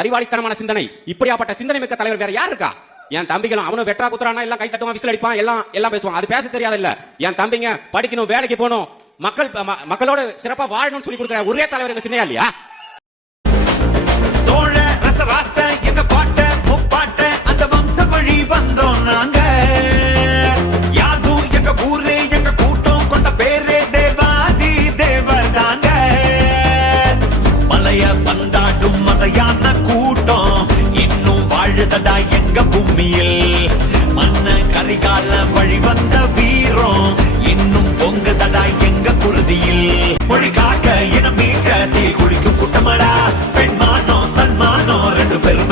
அறிவாளித்தனமான சிந்தனை. இப்படியாப்பட்ட சிந்தனை மிக்க தலைவர் வேற யார் இருக்கா? என் தம்பிகளும் அவனும் வெட்டா குத்துறானா எல்லாம் கை தட்டுவான், விசில் அடிப்பான், எல்லாம் பேசுவான். அது பேச தெரியாது இல்ல. என் தம்பிங்க படிக்கணும், வேலைக்கு போகணும், மக்களோட சிறப்பா வாழணும்னு சொல்லி கொடுக்குற ஒரே தலைவர் எங்க சின்னையா இல்லையா? சோழ ரசராச எங்க பாட்ட முப்பாட்ட அந்த வம்ச வழி வந்தோம் நாங்க. யாதும் எங்க ஊரே எங்க கூட்டம் கொண்ட பேரே தேவாதி தேவர் தாங்க. மலைய பந்தாடும் மதையான கூட்டம் இன்னும் வாழுதடா எங்க பூமியில். மண்ண கரிகால வழி வந்த வீரம் இன்னும் பொங்குதடா எங்க குருதியில். மொழி காக்க இனம் மீட்க தீ குளிக்கும் கூட்டமடா. பெண்மானோ தன்மானோ ரெண்டு பெருமை